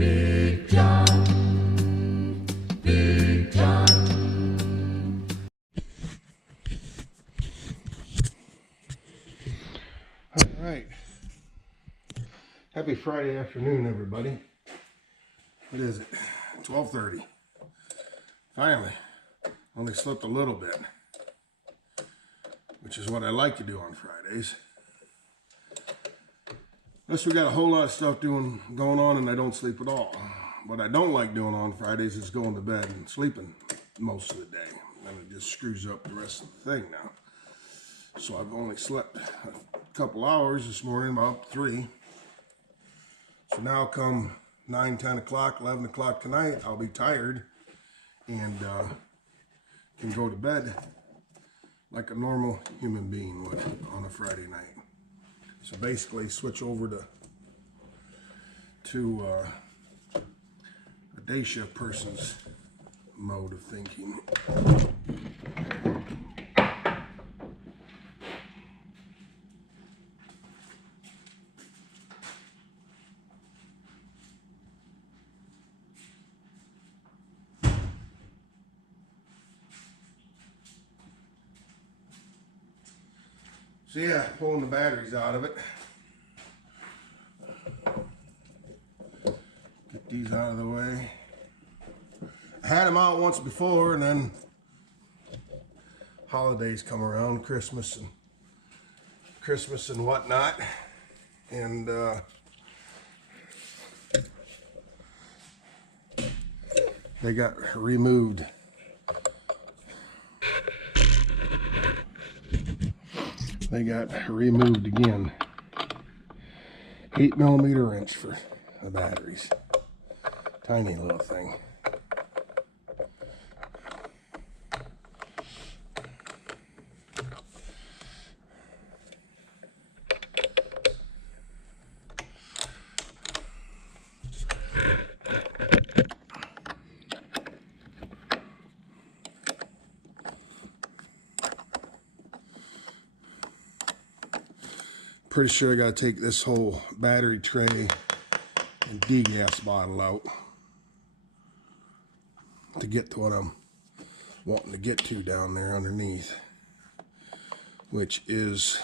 Big John, Big John. All right. Happy Friday afternoon, everybody. What is it? 12:30. Finally. Only slept a little bit, which is what I like to do on Fridays. Unless we got a whole lot of stuff going on and I don't sleep at all. What I don't like doing on Fridays is going to bed and sleeping most of the day. And it just screws up the rest of the thing now. So I've only slept a couple hours this morning, about 3. So now come 9, 10 o'clock, 11 o'clock tonight, I'll be tired and can go to bed like a normal human being would on a Friday night. So basically switch over to a day shift person's mode of thinking. So yeah, pulling the batteries out of it. Get these out of the way. I had them out once before, and then holidays come around, Christmas and whatnot, and they got removed. They got removed again. 8mm wrench for the batteries. Tiny little thing. Pretty sure I gotta take this whole battery tray and degas bottle out to get to what I'm wanting to get to down there underneath, which is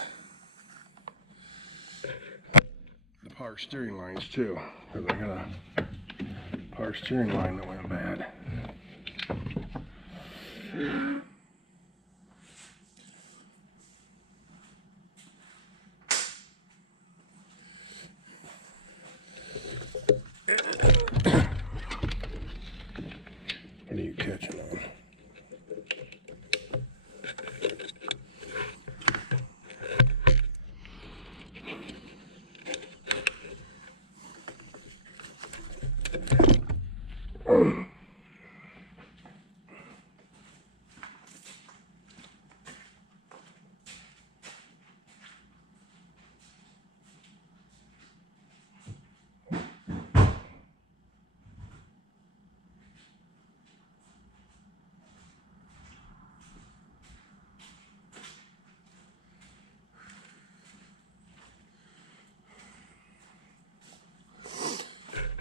the power steering lines too, because I got a power steering line that went bad. What are you catching on?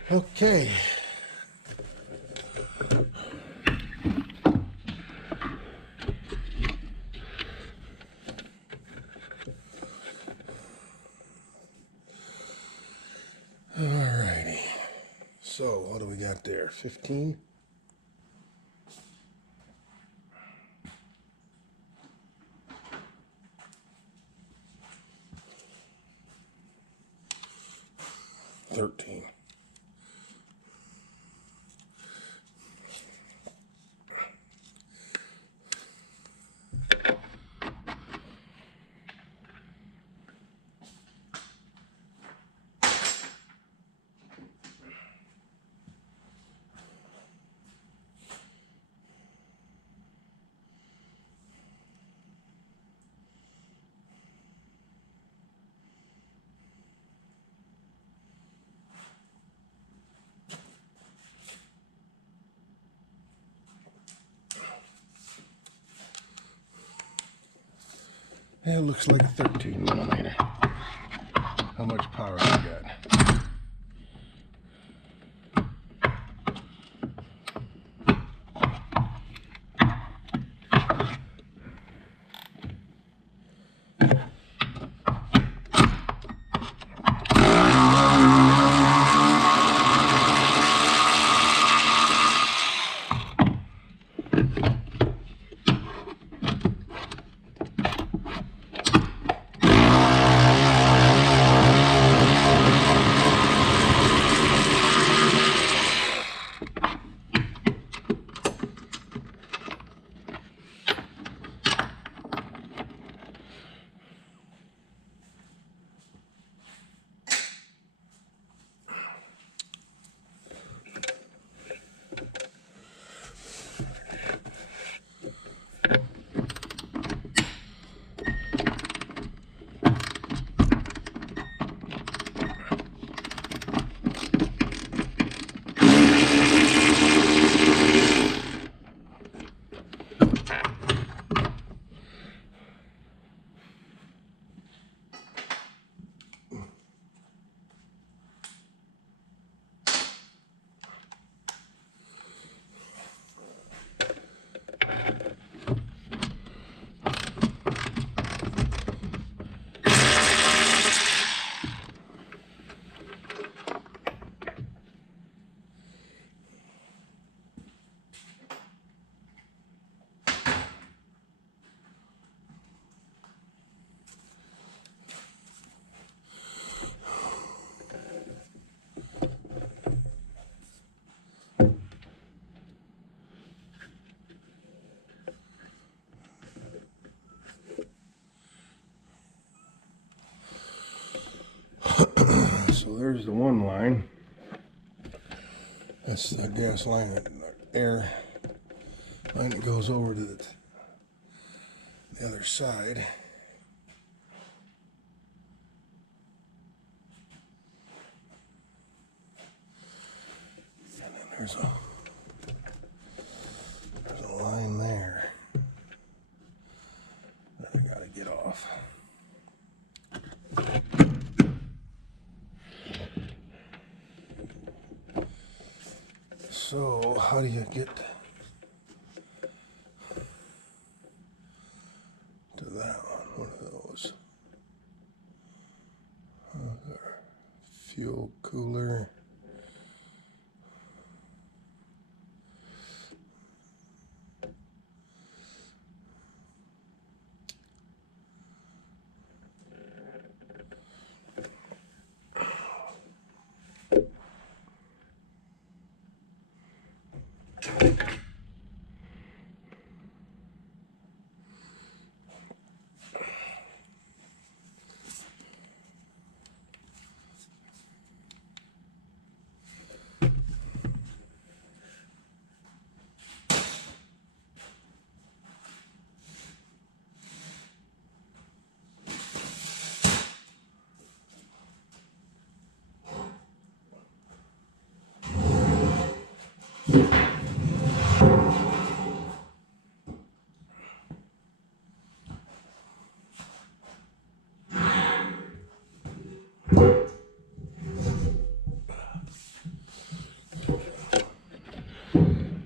Okay. Alrighty. So what do we got there? 15? $13. It looks like a 13mm. How much power I got? there's the one line. That's the gas line, the air line that goes over to the other side. And then there's a line there that I gotta get off. So how do you get to that one? What are those? Fuel cooler.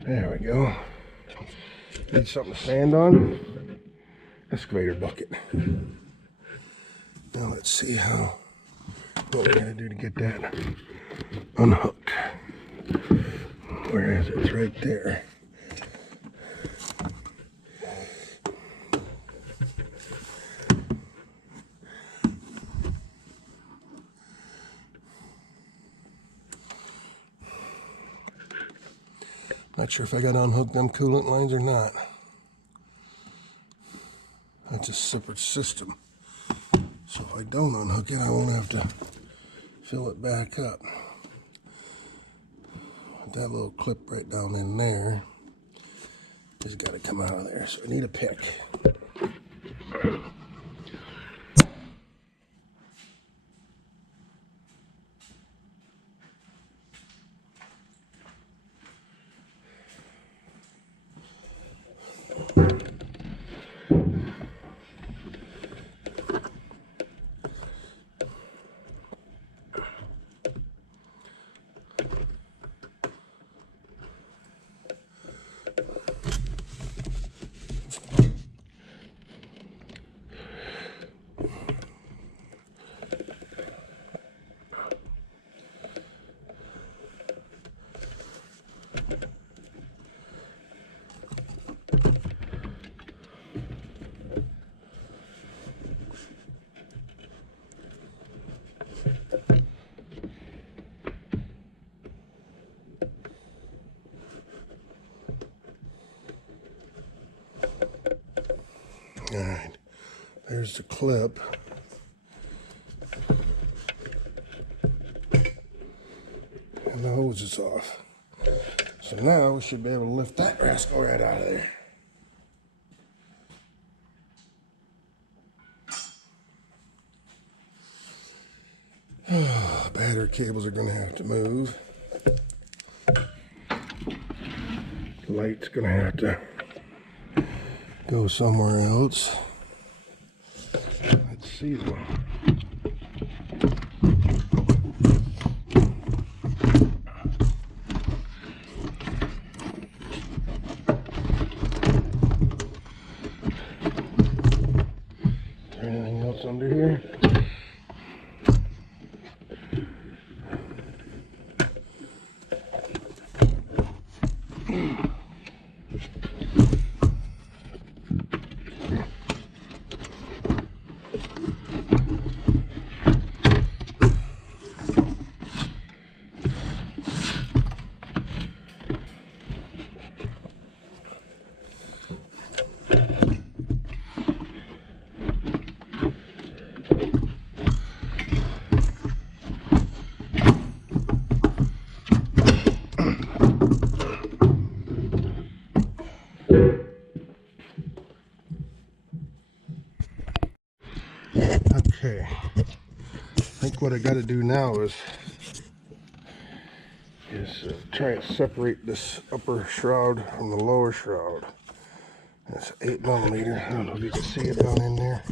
There we go. Need something to stand on? Excavator bucket. Now let's see what we gotta do to get that unhooked. Where is it? It's right there. Not sure if I got to unhook them coolant lines or not. That's a separate system. So if I don't unhook it, I won't have to fill it back up. That little clip right down in there has got to come out of there. So I need a pick. All right, there's the clip. And the hose is off. So now we should be able to lift that rascal right out of there. Battery cables are going to have to move. The light's going to have to go somewhere else. Let's see though. Is there anything else under here? what I got to do now is try and separate this upper shroud from the lower shroud. That's 8mm. I don't know if you can see it down in there.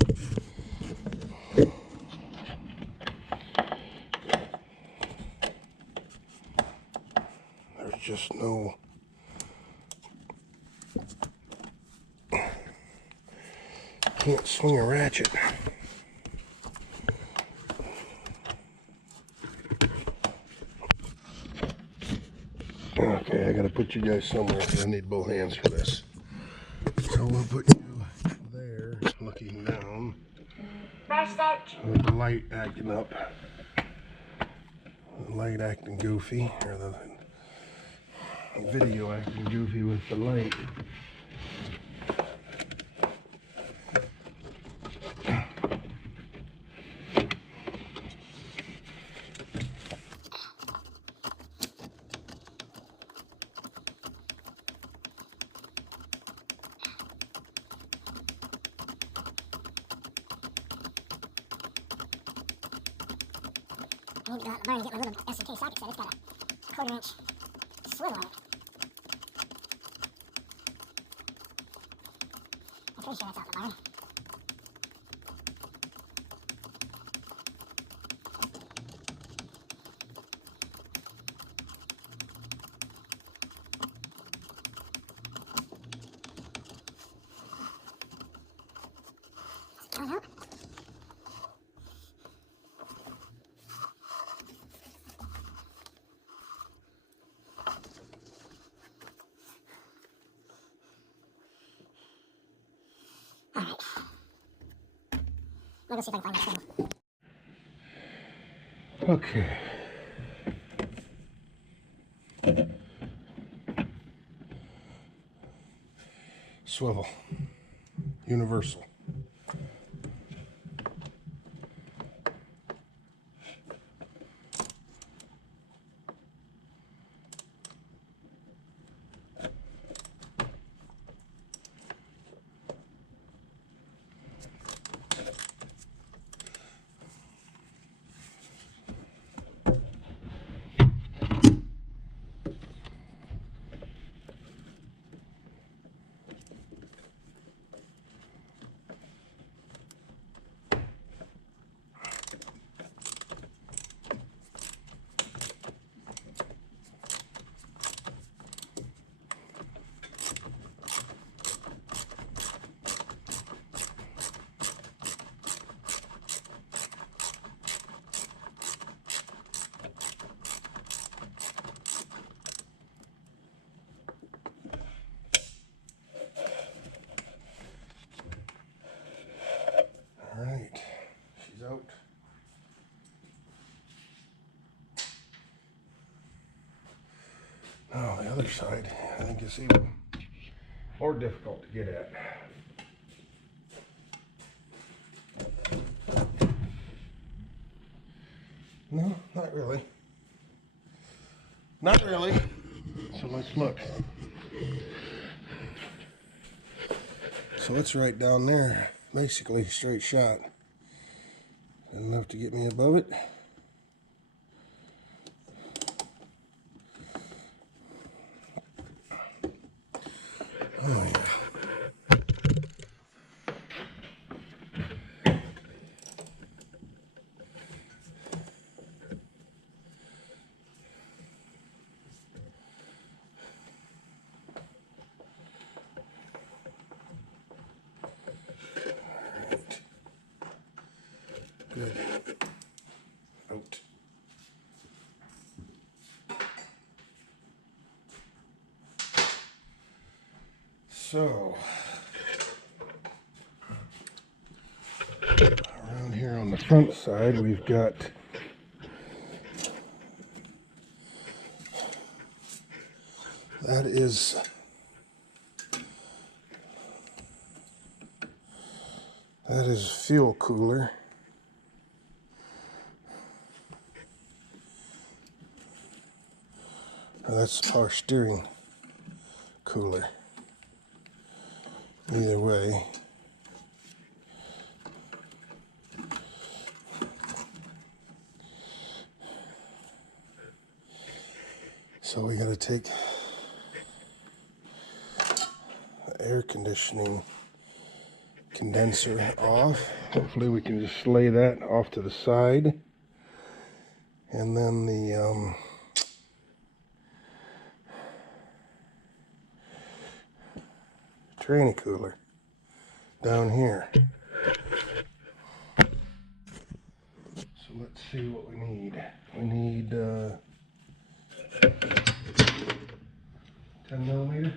There's just no... Can't swing a ratchet. Okay, I gotta put you guys somewhere because I need both hands for this. So we'll put you there, looking down, with the light acting up. The light acting goofy, or the video acting goofy with the light. I need to go out in the barn and get my little SMK socket set. It's got a 1/4 inch swivel on it. I'm pretty sure that's out in the barn. I don't know. Alright. I'll go see if I can find my swivel. Okay. Swivel. Universal. Alright, she's out. Now the other side, I think it's even more difficult to get at. No, not really. Not really. So let's look. So it's right down there. Basically straight shot. Enough to get me above it. Oh yeah. Good. Out. So, around here on the front side, we've got that is fuel cooler. That's power steering cooler. Either way. So we got to take the air conditioning condenser off. Hopefully we can just lay that off to the side. And then the tranny cooler down here. So let's see what we need. We need 10 millimeter.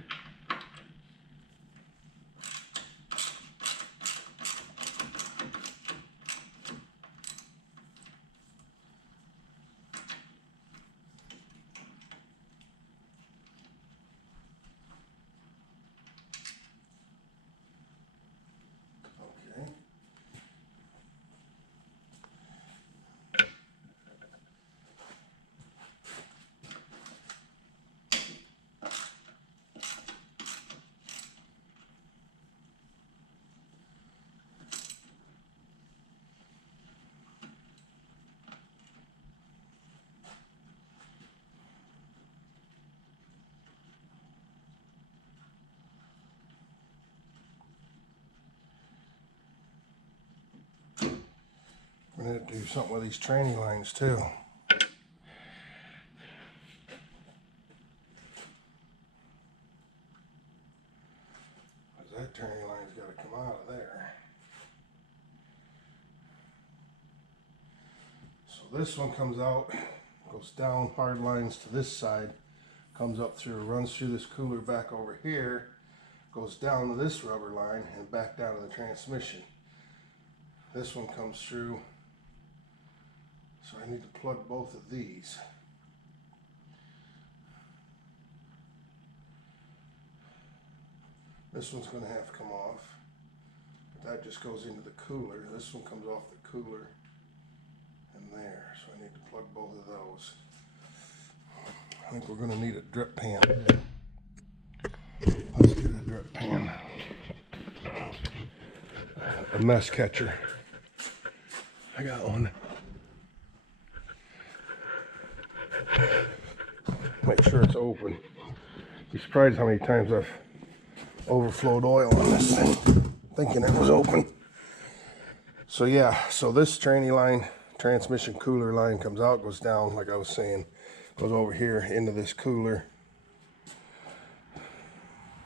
Okay. We're going to have to do something with these tranny lines too. Because that tranny line's got to come out of there. So this one comes out, goes down hard lines to this side, comes up through, runs through this cooler back over here, goes down to this rubber line and back down to the transmission. This one comes through. So I need to plug both of these. This one's going to have to come off, but that just goes into the cooler. This one comes off the cooler and there. So I need to plug both of those. I think we're going to need a drip pan. Let's get a drip pan. A mess catcher. I got one. Make sure it's open. Be surprised how many times I've overflowed oil on this thing, thinking it was open. So yeah, so this tranny line, transmission cooler line comes out, goes down, like I was saying, goes over here into this cooler,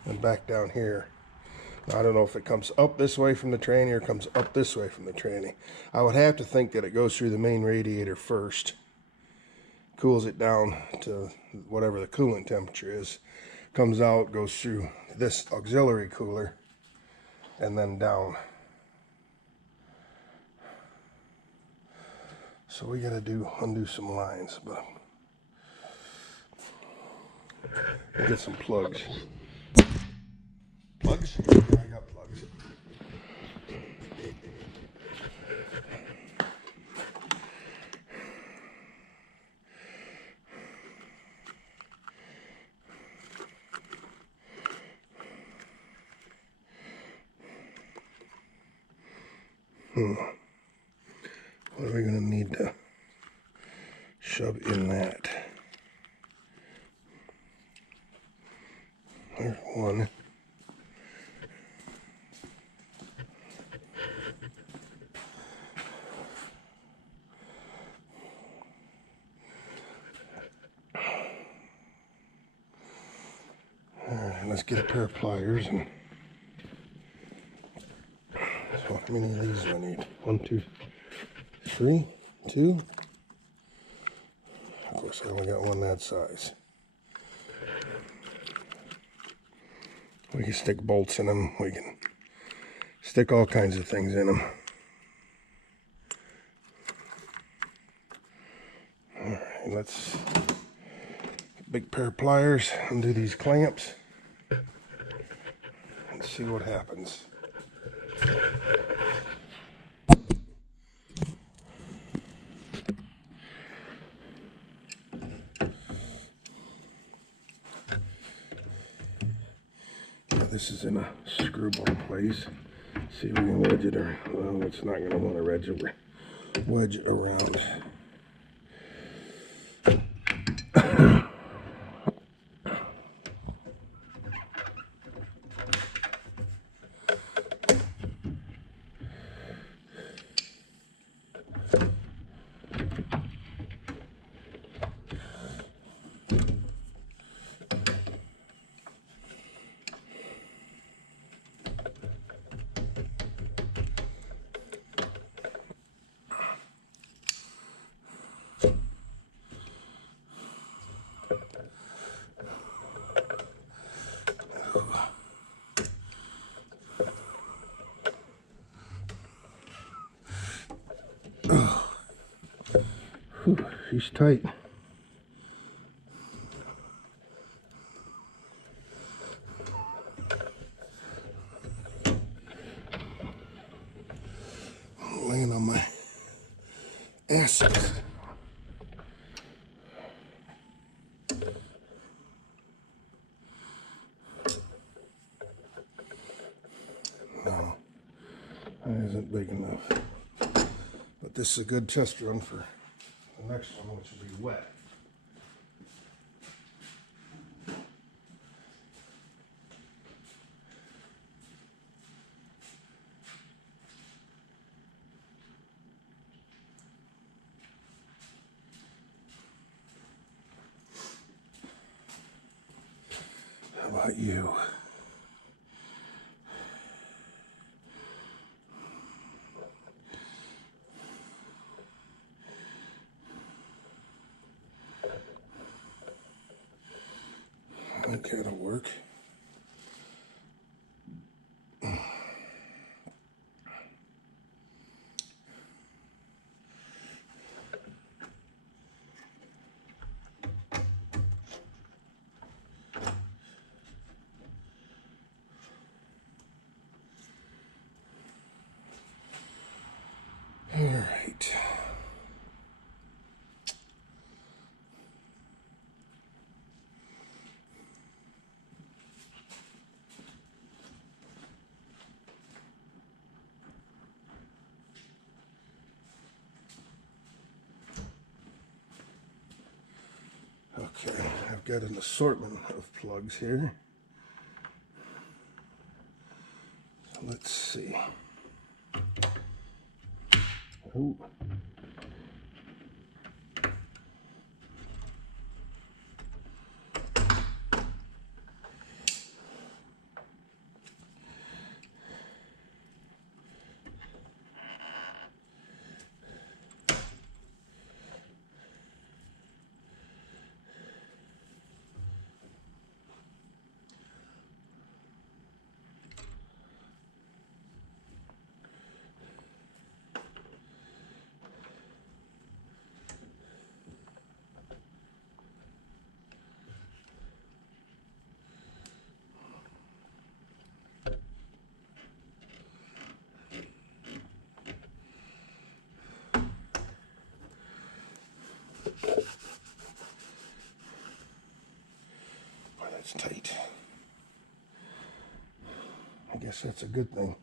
and back down here. Now, I don't know if it comes up this way from the tranny or comes up this way from the tranny. I would have to think that it goes through the main radiator first, cools it down to whatever the coolant temperature is, comes out, goes through this auxiliary cooler, and then down. So we gotta undo some lines, but we'll get some plugs. Plugs? Yeah, I got plugs. What are we going to need to shove in that? There's one. All right, let's get a pair of pliers and so how many of these do I need? 1, 2, 3, 2. Of course, I only got one that size. We can stick bolts in them. We can stick all kinds of things in them. All right, let's get a big pair of pliers, undo these clamps, and see what happens. This is in a screwball place. See if we can wedge it around. Well, it's not going to want to wedge it around. She's tight. I'm laying on my ass. No, that isn't big enough. But this is a good test run for the next one, which will be wet. How about you? Okay, that'll work. All right. Okay, I've got an assortment of plugs here. So let's see. Oh. Boy, that's tight. I guess that's a good thing.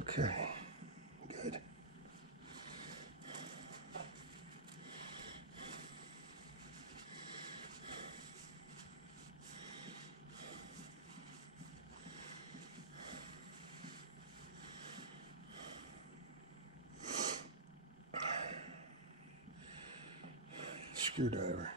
Okay, good. Screwdriver.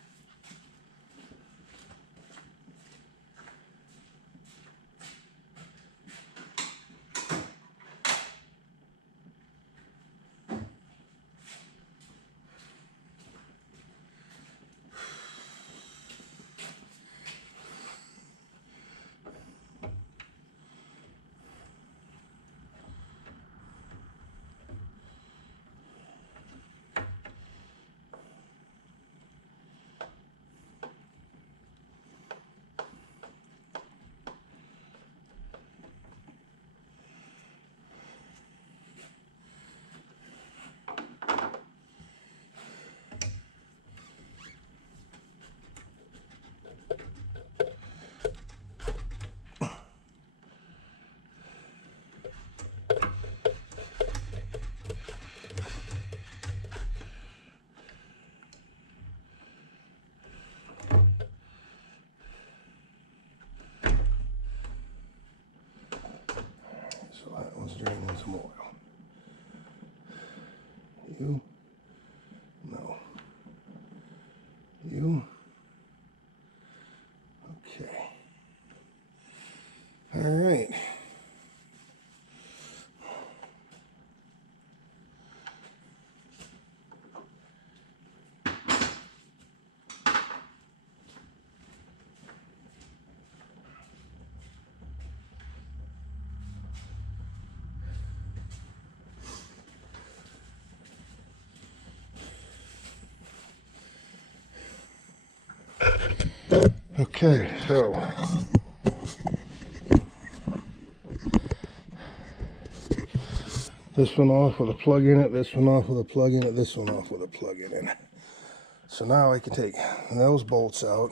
So that one's draining some oil. You? No. You? Okay, so this one off with a plug in it, this one off with a plug in it, this one off with a plug in it. So now I can take those bolts out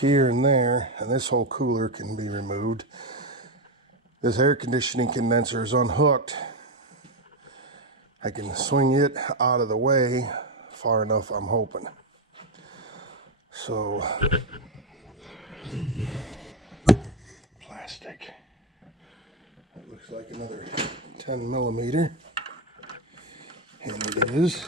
here and there, and this whole cooler can be removed. This air conditioning condenser is unhooked. I can swing it out of the way far enough, I'm hoping. So, plastic. That looks like another 10 millimeter. And it is.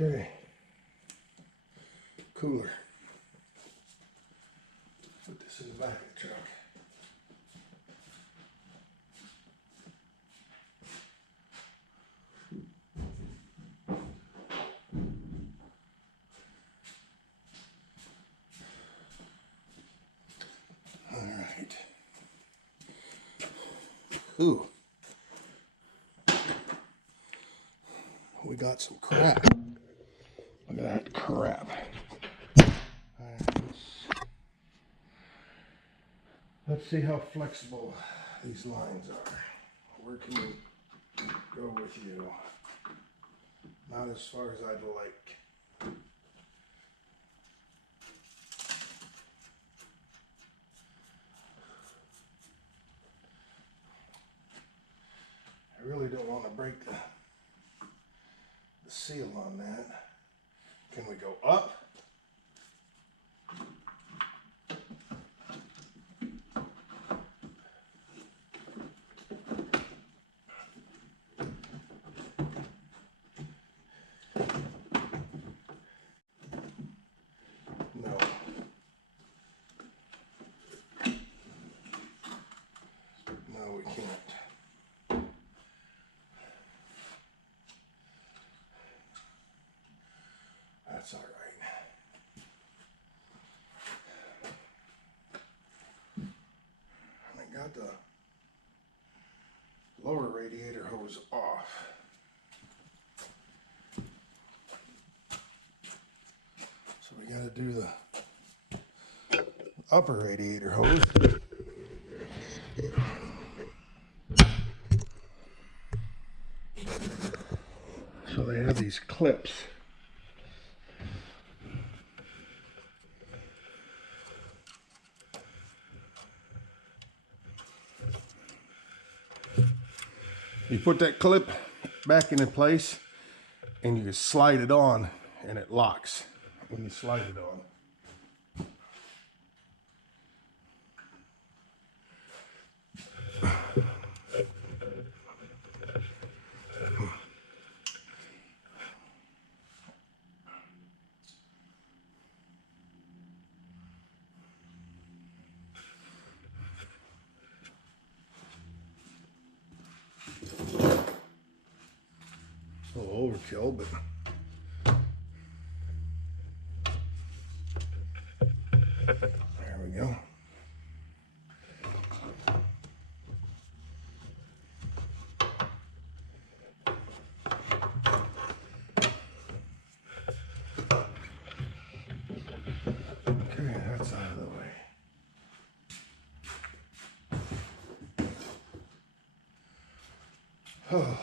Okay, cooler. Put this in the back of the truck. All right. Ooh. We got some crap. Look at that crap. Let's see how flexible these lines are. Where can we go with you? Not as far as I'd like. I really don't want to break the seal on that. Can we go up? No. No, we can't. That's all right. I got the lower radiator hose off. So we got to do the upper radiator hose. So they have these clips. You put that clip back into place and you just slide it on and it locks when you slide it on. A little overkill, but there we go. Okay, that's out of the way. Oh.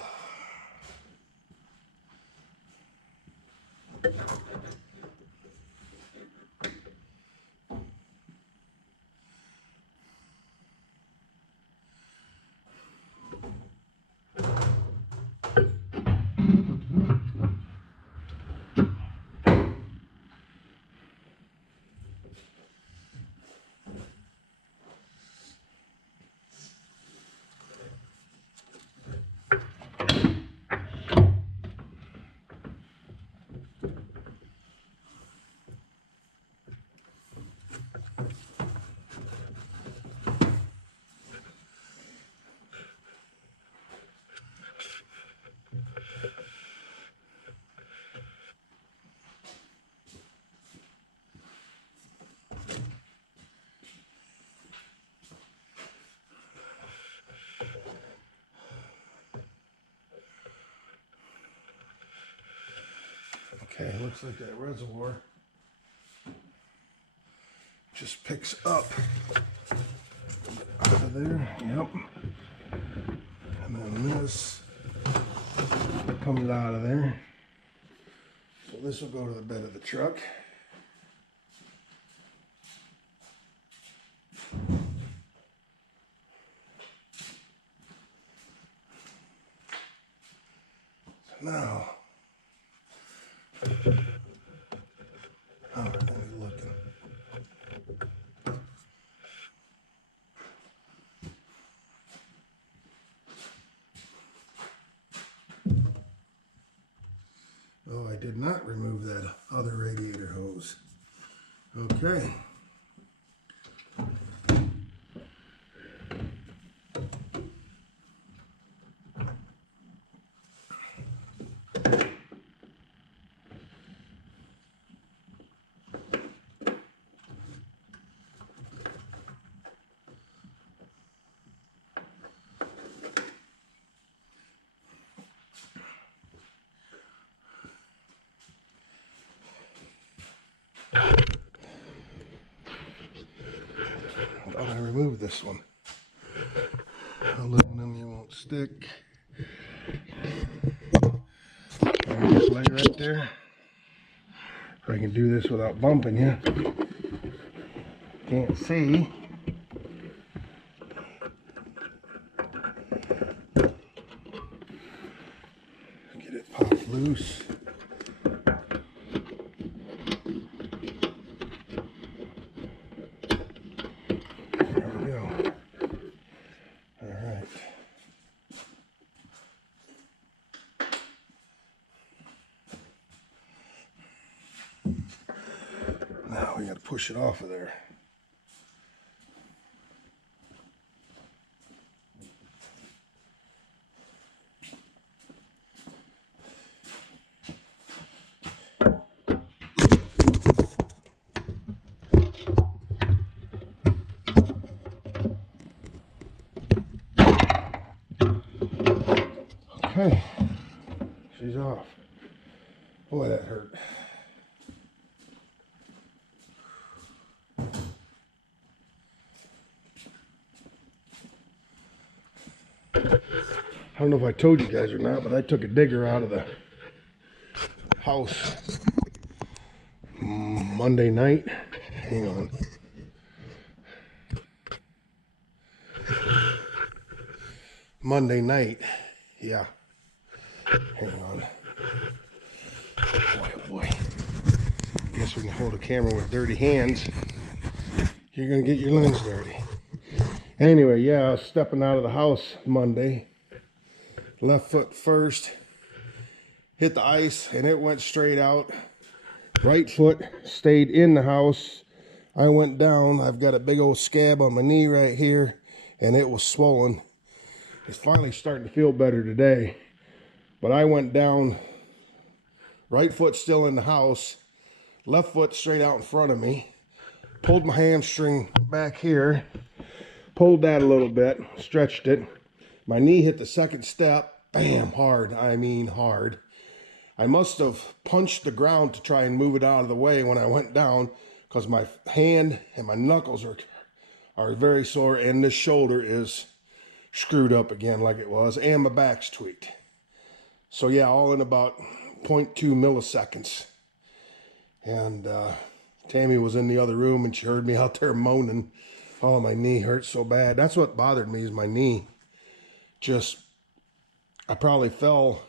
Okay, looks like that reservoir just picks up out of there. Yep. And then this comes out of there. So this will go to the bed of the truck. So now, how are things looking? Oh, I did not remove that other radiator hose. Okay. I thought I removed this one. Aluminum, you won't stick. Just lay right there. So I can do this without bumping you. Can't see. Get it popped loose. There we go. All right. Now we got to push it off of there. Okay, she's off. Boy, that hurt. I don't know if I told you guys or not, but I took a digger out of the house Monday night. Hang on. Monday night. Yeah. Hang on. Boy, oh boy. Guess we can hold a camera with dirty hands. You're going to get your lens dirty. Anyway, yeah, I was stepping out of the house Monday. Left foot first. Hit the ice and it went straight out. Right foot stayed in the house. I went down. I've got a big old scab on my knee right here and it was swollen. It's finally starting to feel better today. But I went down, right foot still in the house, left foot straight out in front of me, pulled my hamstring back here, pulled that a little bit, stretched it. My knee hit the second step, bam, hard, I mean hard. I must have punched the ground to try and move it out of the way when I went down because my hand and my knuckles are very sore and this shoulder is screwed up again like it was and my back's tweaked. So yeah, all in about 0.2 milliseconds. And Tammy was in the other room and she heard me out there moaning. Oh, my knee hurts so bad. That's what bothered me is my knee. I probably fell,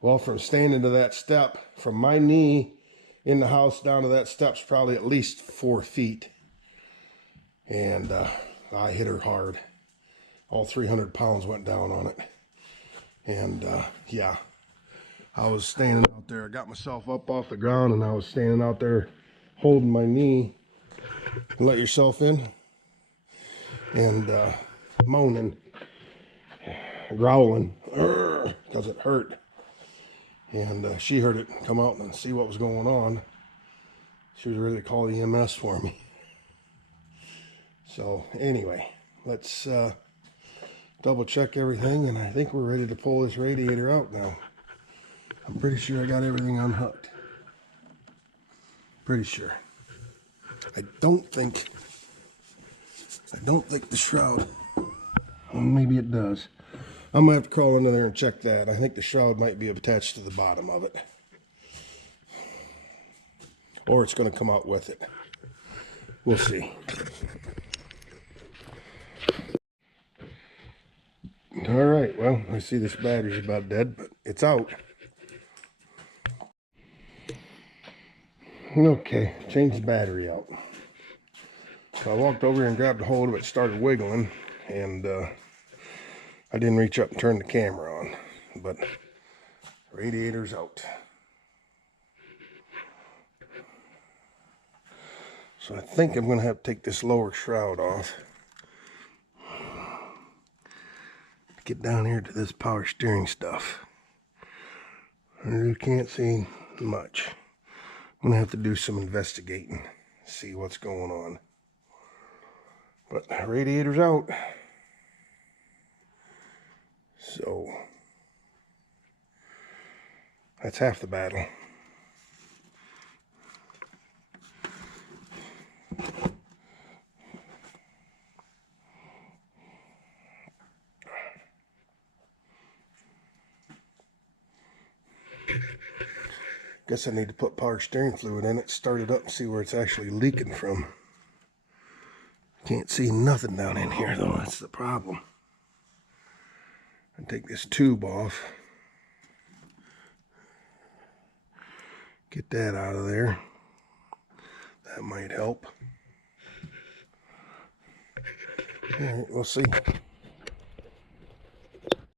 well, from standing to that step, from my knee in the house down to that step's probably at least 4 feet. And I hit her hard. All 300 pounds went down on it. And yeah, I was standing out there. I got myself up off the ground and I was standing out there holding my knee. Let yourself in. And moaning, growling, because it hurt. And she heard it come out and see what was going on. She was ready to call the EMS for me. So anyway, let's double check everything, and I think we're ready to pull this radiator out now. I'm pretty sure I got everything unhooked. Pretty sure. I don't think the shroud, well, maybe it does. I'm gonna have to crawl into there and check that. I think the shroud might be attached to the bottom of it. Or it's gonna come out with it. We'll see. All right, well, I see this battery's about dead, but it's out. Okay, change the battery out. So I walked over and grabbed a hold of it, started wiggling, and I didn't reach up and turn the camera on, but the radiator's out. So I think I'm gonna have to take this lower shroud off. Get down here to this power steering stuff. I really can't see much. I'm gonna have to do some investigating, see what's going on. But the radiator's out. So that's half the battle. Guess I need to put power steering fluid in it, start it up and see where it's actually leaking from. Can't see nothing down in here though, that's the problem. And take this tube off. Get that out of there. That might help. All right, we'll see.